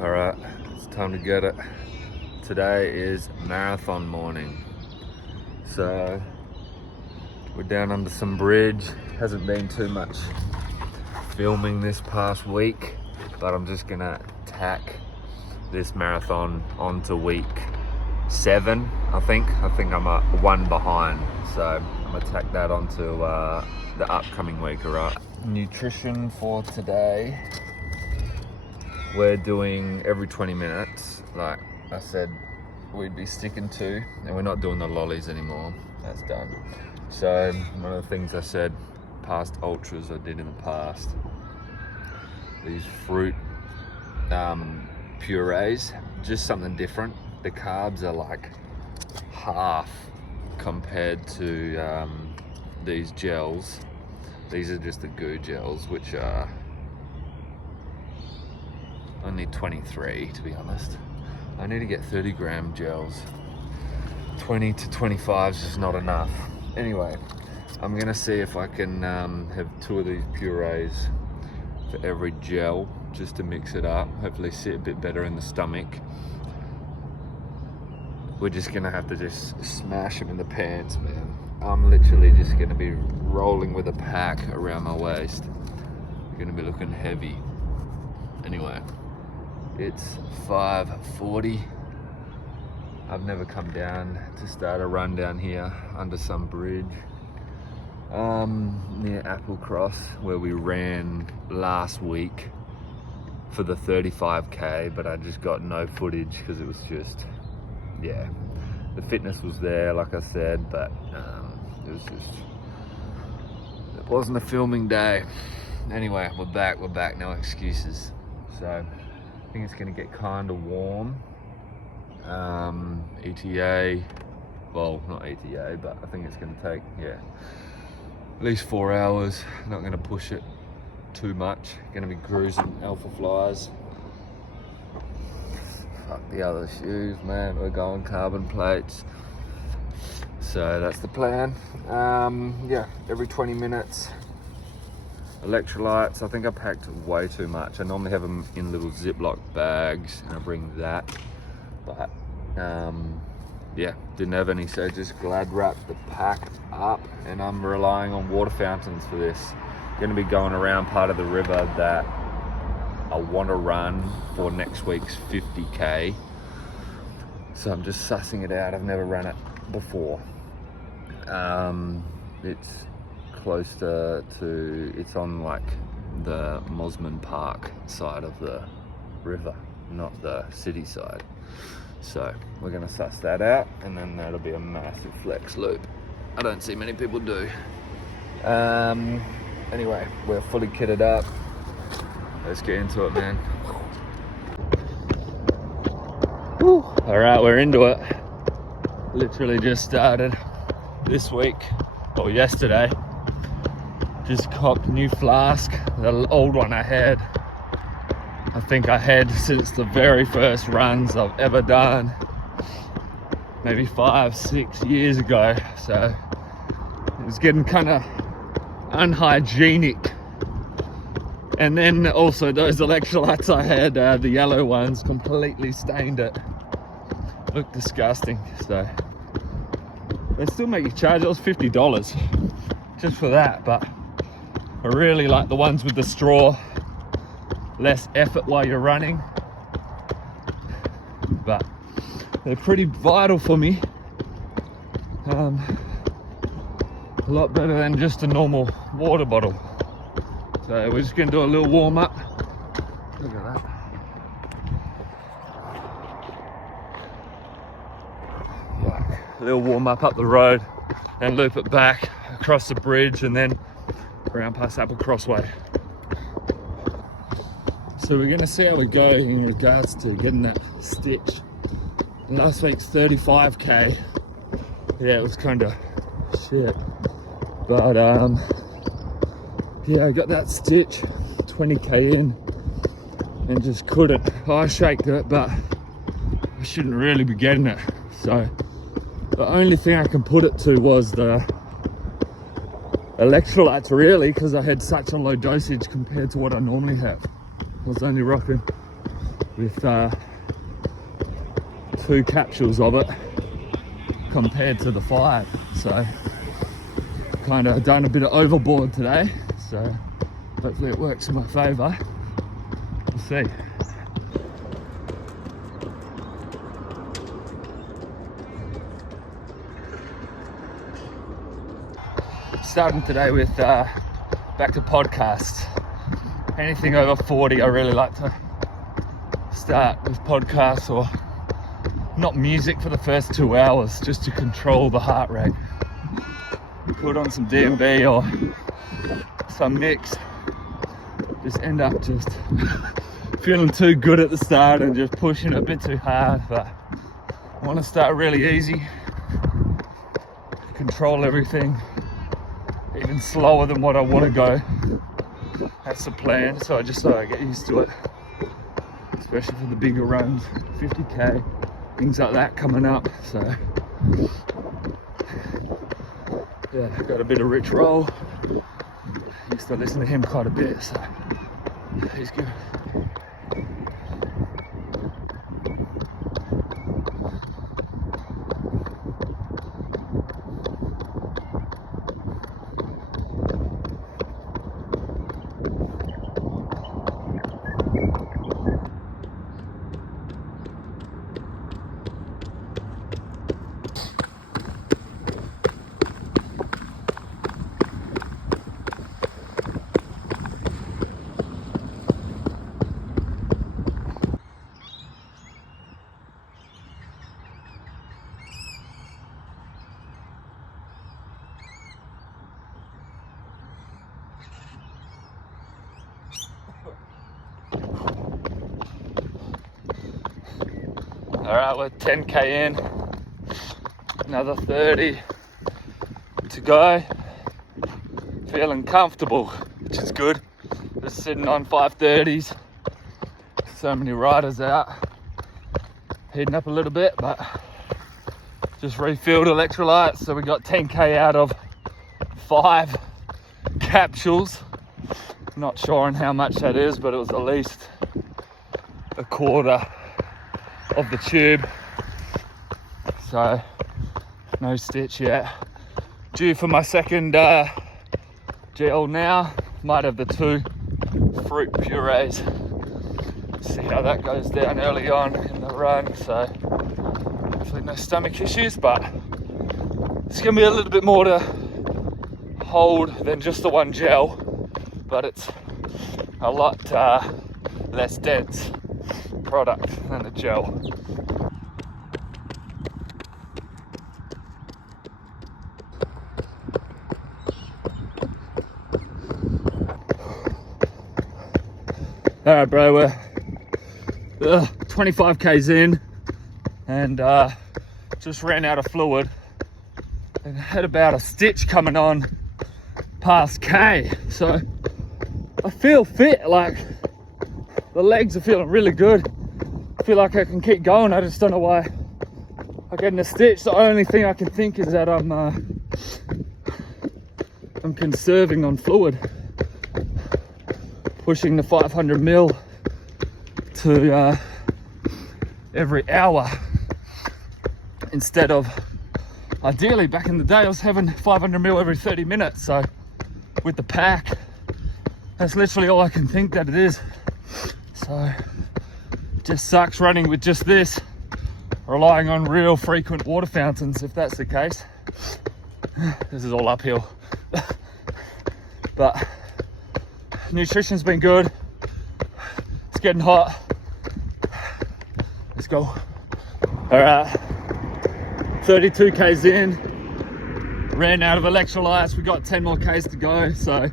All right, it's time to get it. Today is marathon morning. So we're down under some bridge. Hasn't been too much filming this past week, but I'm just gonna tack this marathon onto week 7, I think. I think I'm one behind. So I'm gonna tack that onto the upcoming week, all right? Nutrition for today. We're doing every 20 minutes, like I said we'd be sticking to, and we're not doing the lollies anymore. That's done. So one of the things I said past ultras I did in the past, these fruit purees, just something different. The carbs are like half compared to these gels. These are just the goo gels, which are only 23 to be honest. I need to get 30-gram gels. 20 to 25 is just not enough. Anyway, I'm gonna see if I can have 2 of these purees for every gel, just to mix it up, hopefully sit a bit better in the stomach. We're just gonna have to just smash them in the pants, man. I'm literally just gonna be rolling with a pack around my waist. Gonna be looking heavy. Anyway, it's 5:40. I've never come down to start a run down here under some bridge near Applecross, where we ran last week for the 35k, but I just got no footage because it was just, yeah, the fitness was there like I said, but it wasn't a filming day. Anyway, we're back, no excuses. So I think it's gonna get kind of warm. ETA, well, not ETA, but I think it's gonna take, at least 4 hours. Not gonna push it too much. Gonna be cruising alpha flies. Fuck the other shoes, man. We're going carbon plates. So that's the plan. Every 20 minutes. Electrolytes, I think I packed way too much. I normally have them in little Ziploc bags and I bring that, but didn't have any, so just glad wrapped the pack up, and I'm relying on water fountains for this. Gonna be going around part of the river that I want to run for next week's 50k, so I'm just sussing it out. I've never run it before. It's close to it's on like the Mosman Park side of the river, not the city side. So we're gonna suss that out, and then that'll be a massive flex loop. I don't see many people do. Anyway, we're fully kitted up. Let's get into it, man. Whew. All right, we're into it. Literally just started this week, or yesterday. Just copped a new flask. The old one I had, I think I had since the very first runs I've ever done, maybe 5-6 years ago. So it was getting kind of unhygienic. And then also those electrolytes I had, the yellow ones, completely stained it. Looked disgusting. So they still make you charge. It was $50 just for that, but I really like the ones with the straw. Less effort while you're running, but they're pretty vital for me. A lot better than just a normal water bottle. So we're just gonna do a little warm up. Look at that. Like a little warm up the road, and loop it back across the bridge, and then around past Applecross way. So we're gonna see how we go in regards to getting that stitch. Last week's 35k, it was kind of shit, but I got that stitch 20k in and just couldn't. I shaked it, but I shouldn't really be getting it. So the only thing I can put it to was the electrolytes, really, because I had such a low dosage compared to what I normally have. I was only rocking with 2 capsules of it compared to the 5. So kind of done a bit of overboard today, so hopefully it works in my favor. We'll see. Starting today with back to podcasts. Anything over 40, I really like to start with podcasts, or not music for the first 2 hours, just to control the heart rate. Put on some D&B or some mix. Just end up just feeling too good at the start and just pushing a bit too hard. But I want to start really easy, control everything, even slower than what I want to go. That's the plan, so I just thought I'd get used to it, especially for the bigger runs, 50k, things like that coming up. So yeah, got a bit of Rich Roll. Used to listen to him quite a bit, so he's good. Alright, we're 10k in, another 30 to go. Feeling comfortable, which is good. Just sitting on 530s. So many riders out. Heating up a little bit, but just refilled electrolytes. So we got 10k out of 5 capsules. Not sure on how much that is, but it was at least a quarter of the tube. So no stitch yet. Due for my second gel now. Might have the 2 fruit purees. See how that goes down early on in the run. So hopefully no stomach issues, but it's gonna be a little bit more to hold than just the 1 gel, but it's a lot less dense product than the gel. Alright bro, we're 25k's in and just ran out of fluid and had about a stitch coming on past K, so I feel fit, like the legs are feeling really good. I feel like I can keep going. I just don't know why I'm getting a stitch. The only thing I can think is that I'm conserving on fluid, pushing the 500 ml to every hour instead of, ideally back in the day I was having 500 ml every 30 minutes. So with the pack, that's literally all I can think that it is. So it just sucks running with just this, relying on real frequent water fountains if that's the case. This is all uphill. But nutrition's been good. It's getting hot. Let's go. All right, 32k's in. Ran out of electrolytes. We got 10 more k's to go, so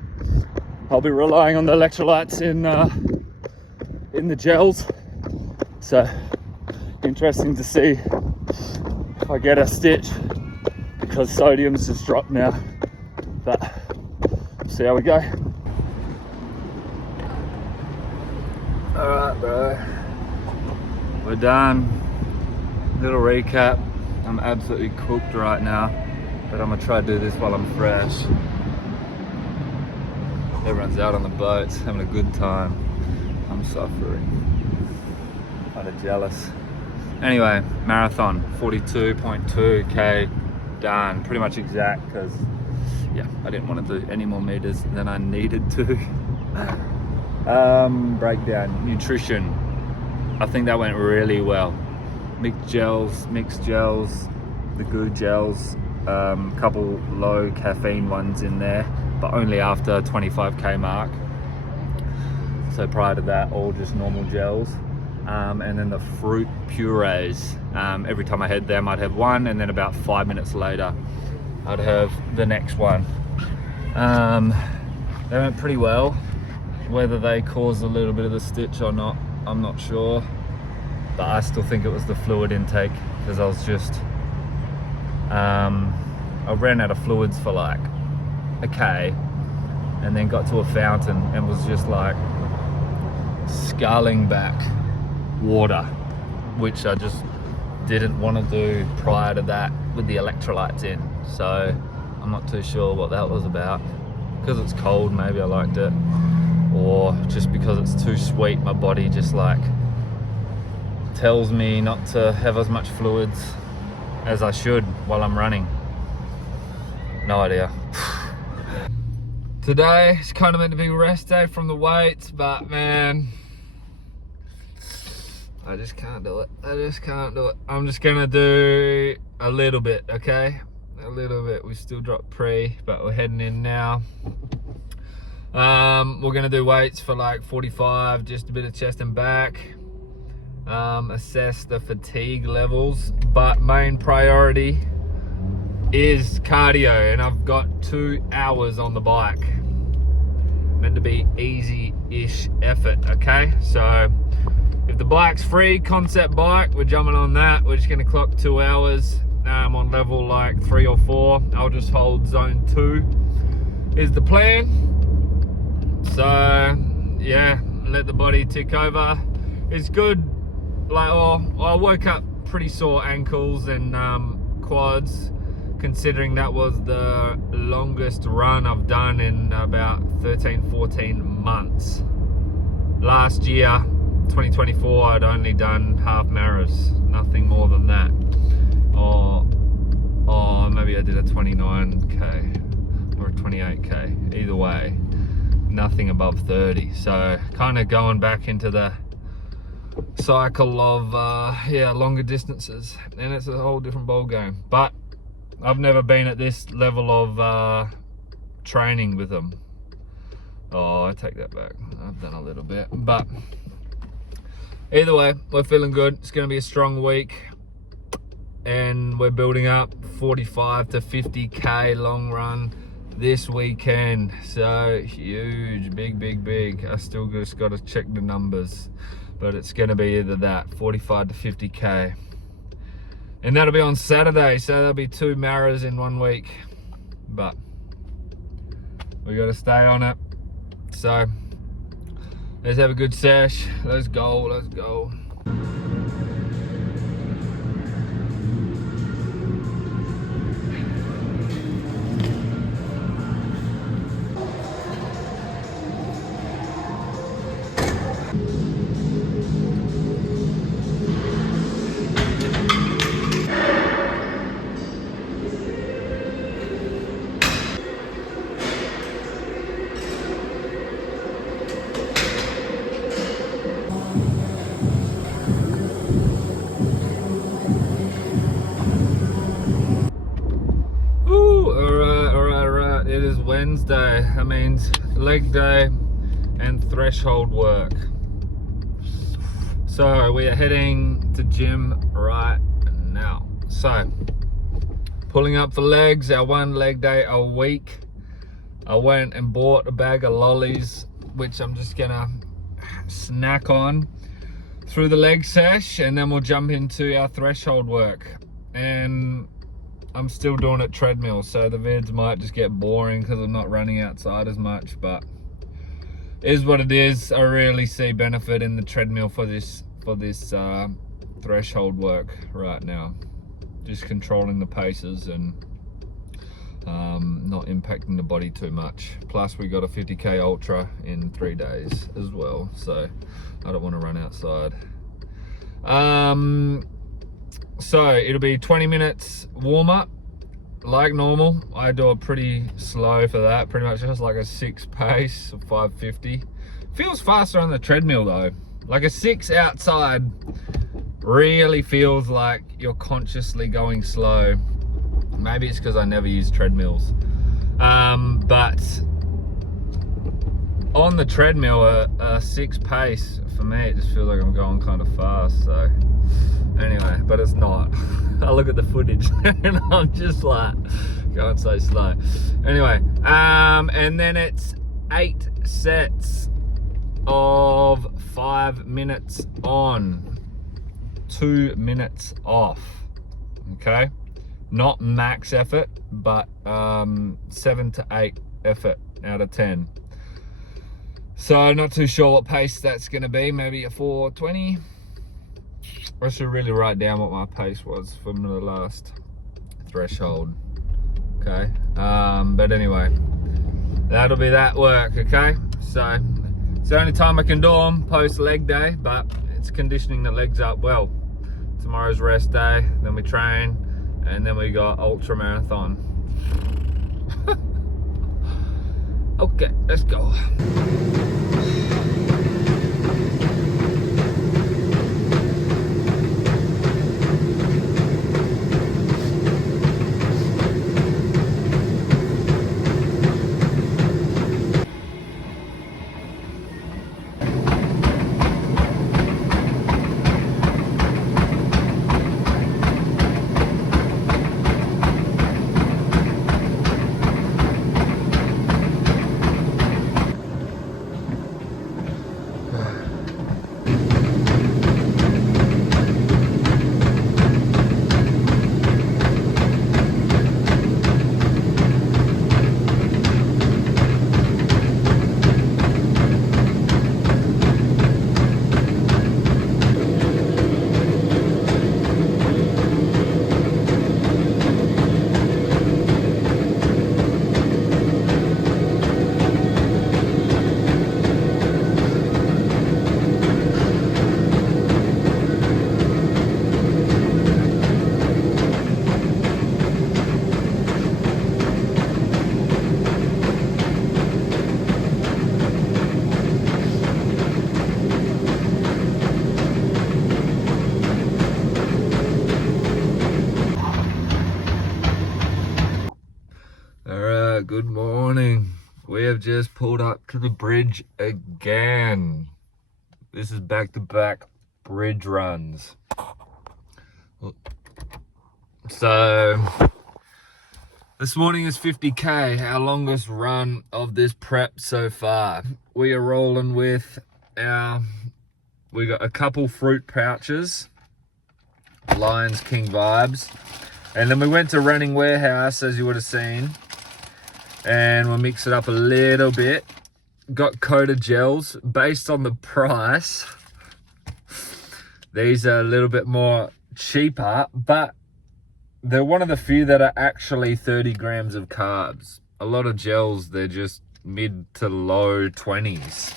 I'll be relying on the electrolytes in the gels. So interesting to see if I get a stitch, because sodium's just dropped now. But see how we go. All right, bro. We're done. Little recap. I'm absolutely cooked right now, but I'm gonna try to do this while I'm fresh. Everyone's out on the boats, having a good time. I'm suffering. kind of jealous. Anyway, marathon 42.2k done, pretty much exact, because yeah, I didn't want to do any more meters than I needed to. Breakdown, nutrition, I think that went really well. Mixed gels, the good gels, couple low caffeine ones in there, but only after 25k mark. So prior to that, all just normal gels. And then the fruit purees. Every time I had them, I'd have one, and then about 5 minutes later, I'd have the next one. They went pretty well. Whether they caused a little bit of the stitch or not, I'm not sure. But I still think it was the fluid intake, because I was just, I ran out of fluids for like a K, and then got to a fountain and was just like sculling back water, which I just didn't want to do prior to that with the electrolytes in. So I'm not too sure what that was about. Because it's cold, maybe I liked it, or just because it's too sweet, my body just like tells me not to have as much fluids as I should while I'm running. No idea. Today is kind of meant to be a rest day from the weights, but man, I just can't do it. I'm just gonna do a little bit, okay? A little bit. We still dropped pre, but we're heading in now. We're gonna do weights for like 45, just a bit of chest and back. Assess the fatigue levels, but main priority is cardio, and I've got 2 hours on the bike. Meant to be easy-ish effort, okay? So if the bike's free, concept bike, we're jumping on that. We're just gonna clock 2 hours. On level like 3 or 4. I'll just hold zone 2 is the plan. So yeah, let the body tick over. It's good. Like, I woke up pretty sore ankles and quads, considering that was the longest run I've done in about 13-14 months. Last year, 2024, I'd only done half maras, nothing more than that. Or maybe I did a 29k or a 28k. Either way, nothing above 30. So kind of going back into the cycle of longer distances, and it's a whole different ball game. But I've never been at this level of training with them. I take that back. I've done a little bit, but either way, we're feeling good. It's going to be a strong week, and we're building up 45 to 50k long run this weekend. So huge, big. I still just got to check the numbers, but it's going to be either that 45 to 50k, and that'll be on Saturday. So there'll be 2 maras in 1 week, but we got to stay on it. So let's have a good sesh. Let's go. It is Wednesday. That means leg day and threshold work. So we are heading to gym right now. So pulling up for legs, our 1 leg day a week. I went and bought a bag of lollies, which I'm just gonna snack on through the leg sesh, and then we'll jump into our threshold work. And I'm still doing it treadmill, so the vids might just get boring because I'm not running outside as much, but it is what it is. I really see benefit in the treadmill for this threshold work right now. Just controlling the paces and not impacting the body too much. Plus we got a 50k ultra in 3 days as well, so I don't want to run outside. So it'll be 20 minutes warm up like normal. I do it pretty slow for that, pretty much just like a 6 pace of 550. Feels faster on the treadmill though. Like a 6 outside really feels like you're consciously going slow. Maybe it's because I never use treadmills. But on the treadmill, a 6 pace, for me, it just feels like I'm going kind of fast. So anyway, but it's not. I look at the footage and I'm just like going so slow. Anyway, and then it's 8 sets of 5 minutes on, 2 minutes off. Okay, not max effort, but 7 to 8 effort out of 10. So not too sure what pace that's going to be. Maybe a 420. I should really write down what my pace was from the last threshold. Okay, but anyway, that'll be that work. Okay, so it's the only time I can do them post leg day, but it's conditioning the legs up well. Tomorrow's rest day, then we train, and then we got ultra marathon. Okay, let's go. Good morning. We have just pulled up to the bridge again. This is back-to-back bridge runs. So this morning is 50k, our longest run of this prep so far. We are rolling with we got a couple fruit pouches, Lions King vibes, and then we went to Running Warehouse, as you would have seen, and we'll mix it up a little bit. Got coated gels based on the price. These are a little bit more cheaper, but they're one of the few that are actually 30 grams of carbs. A lot of gels, they're just mid to low 20s.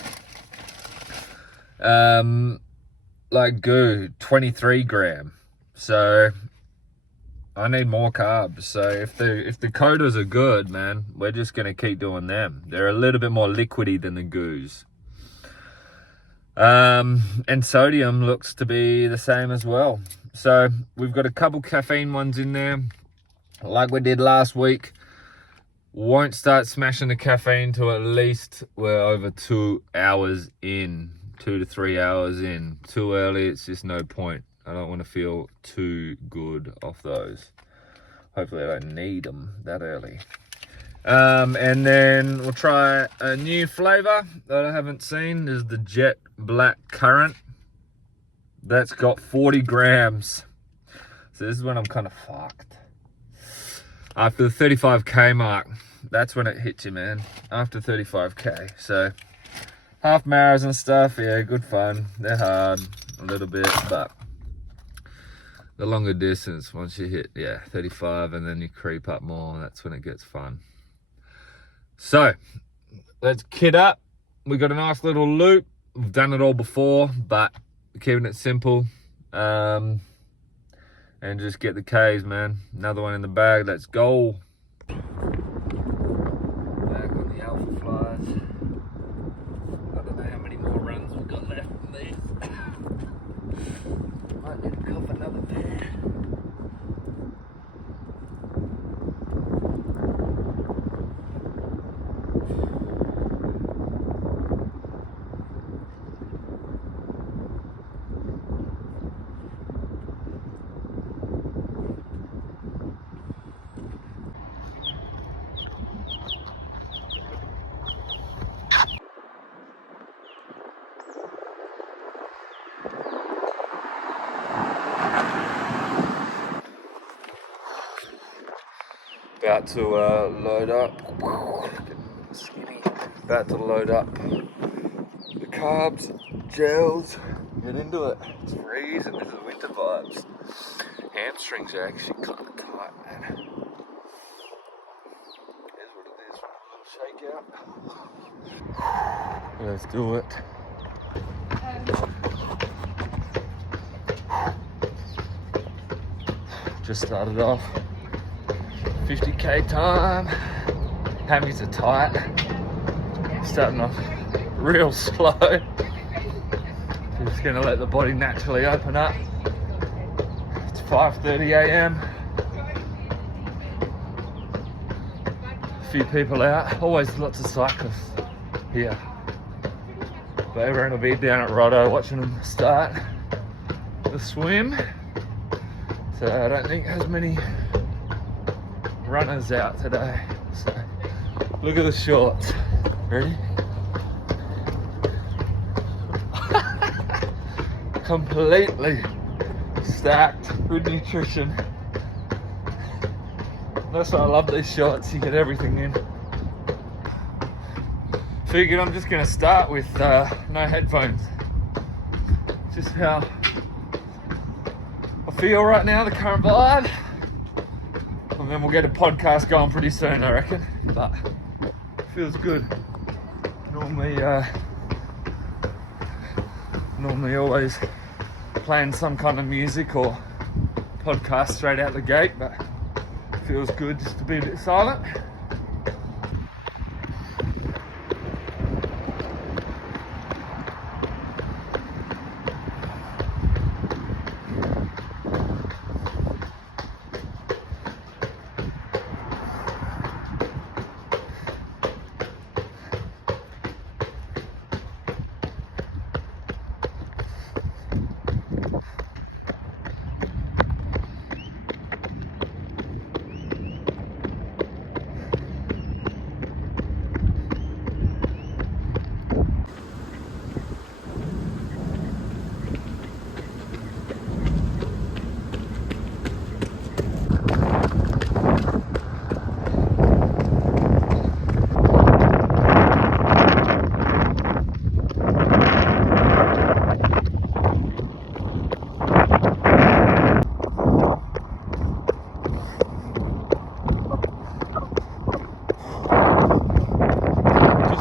Like Goo, 23 gram. So I need more carbs. So if the coaters are good, man, we're just gonna keep doing them. They're a little bit more liquidy than the Goos. And sodium looks to be the same as well. So we've got a couple caffeine ones in there, like we did last week. Won't start smashing the caffeine till at least we're over 2 hours in, 2 to 3 hours in. Too early, it's just no point. I don't want to feel too good off those. Hopefully I don't need them that early. And then we'll try a new flavor that I haven't seen. This is the Jet Black Currant. That's got 40 grams. So this is when I'm kind of fucked. After the 35k mark, that's when it hits you, man. After 35k. So half marathons and stuff, yeah, good fun. They're hard a little bit, but the longer distance, once you hit, 35 and then you creep up more, that's when it gets fun. So let's kit up. We got a nice little loop. We've done it all before, but keeping it simple. and just get the Ks, man. Another one in the bag. Let's go. Back on the alpha flies. I don't know how many more runs we've got left in these. Might need to cop another pair. About to load up. Skinny. About to load up the carbs, gels. Get into it. It's freezing. This is winter vibes. Hamstrings are actually kind of tight, man. Here's what it is. Shake out. Let's do it. Just started off. 50k time. Hammies are tight. Starting off real slow. Just gonna let the body naturally open up. It's 5:30 a.m. A few people out. Always lots of cyclists here. But everyone will be down at Rotto watching them start the swim. So I don't think there's many runners out today. So look at the shorts. Ready? Completely stacked with nutrition. That's why I love these shorts. You get everything in. Figured I'm just gonna start with no headphones. Just how I feel right now, the current vibe. And then we'll get a podcast going pretty soon, I reckon. But it feels good. Normally always playing some kind of music or podcast straight out the gate, but it feels good just to be a bit silent.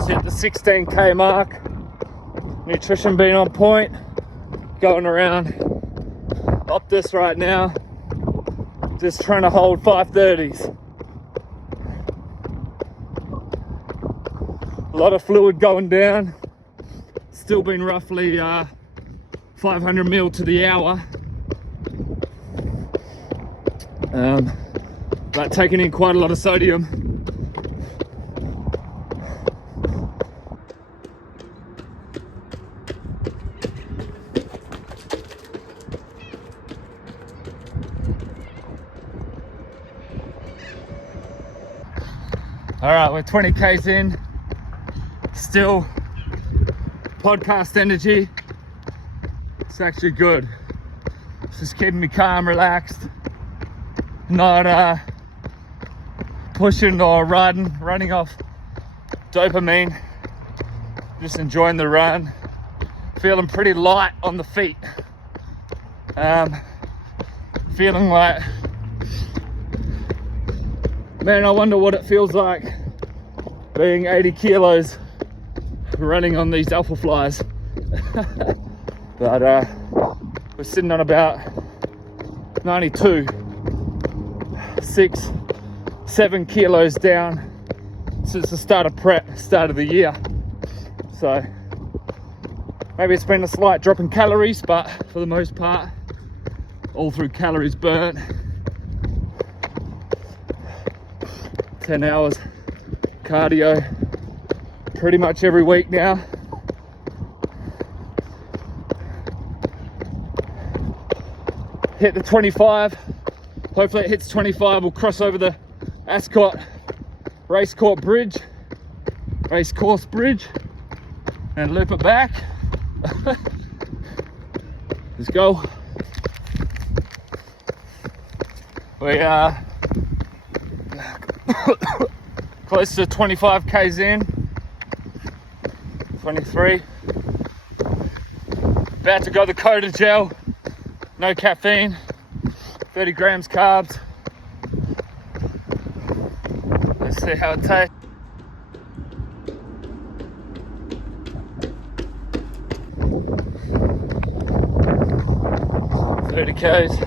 Hit the 16k mark, nutrition being on point, going around Optus right now, just trying to hold 530s. A lot of fluid going down, still been roughly 500 ml to the hour, but taking in quite a lot of sodium. All right, we're 20 k's in, still podcast energy. It's actually good. It's just keeping me calm, relaxed, not pushing or running off dopamine. Just enjoying the run, feeling pretty light on the feet. Feeling like, man, I wonder what it feels like being 80 kilos running on these alpha flies. But we're sitting on about 92, 7 kilos down since the start of the year. So maybe it's been a slight drop in calories, but for the most part, all through calories burnt. 10 hours cardio pretty much every week now. Hit the 25. Hopefully it hits 25. We'll cross over the Ascot racecourse bridge and loop it back. Let's go. We are close to 25 k's in, 23. About to go the Coda gel, no caffeine, 30 grams carbs. Let's see how it tastes. 30 k's,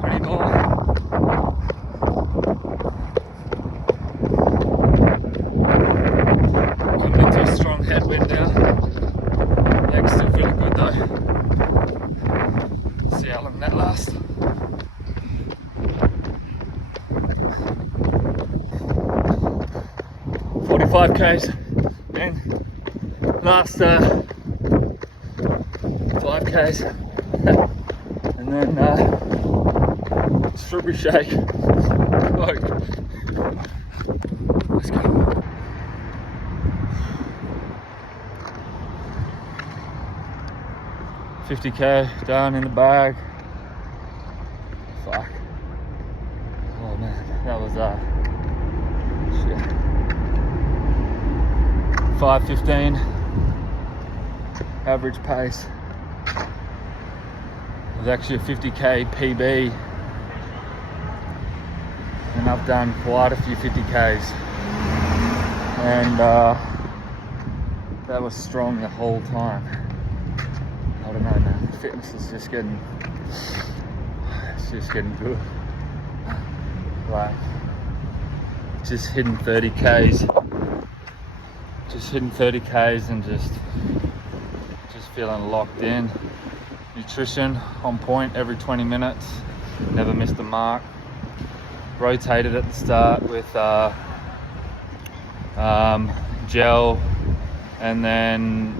20 more. I'm into a strong headwind now. Legs still feeling good though. See how long that lasts. Five k's and last 5 k's and then strawberry shake. Let's go. $50k down in the bag. Fuck. Oh man, that was shit. 5:15 average pace. It was actually a 50k PB, and I've done quite a few 50ks, and that was strong the whole time. I don't know, man. The fitness is just getting good. Like just hitting 30k's. Just hitting 30k's and just feeling locked in. Nutrition on point every 20 minutes. Never missed a mark. Rotated at the start with gel, and then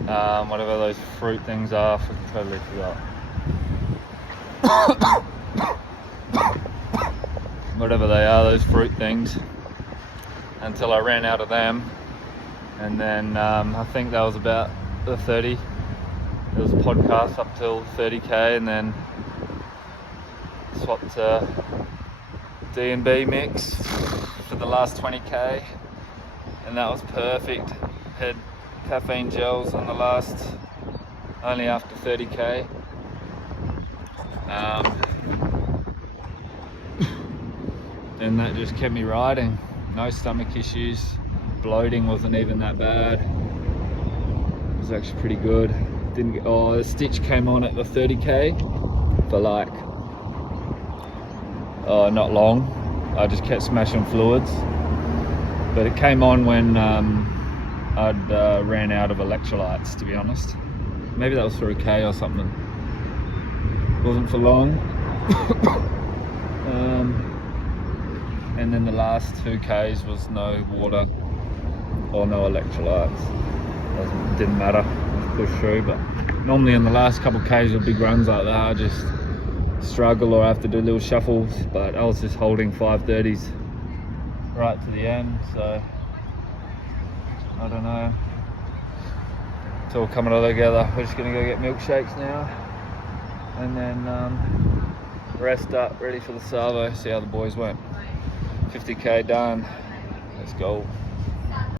whatever those fruit things are. I totally forgot. Whatever they are, those fruit things, until I ran out of them. And then I think that was about the 30. There was a podcast up till 30k, and then swapped to D&B mix for the last 20k, and that was perfect. Had caffeine gels on the last, only after 30k. And that just kept me riding. No stomach issues. Bloating wasn't even that bad. It was actually pretty good. Didn't get, the stitch came on at the 30k for like, not long. I just kept smashing fluids, but it came on when I'd ran out of electrolytes, to be honest. Maybe that was for a K or something. Wasn't for long. And then the last 2Ks was no water or no electrolytes. Didn't matter, just pushed through. But normally in the last couple of Ks of big runs like that, I just struggle or have to do little shuffles, but I was just holding 5:30s right to the end, so I don't know. It's all coming all together. We're just gonna go get milkshakes now, and then rest up, ready for the salvo, see how the boys went. 50k done, let's go.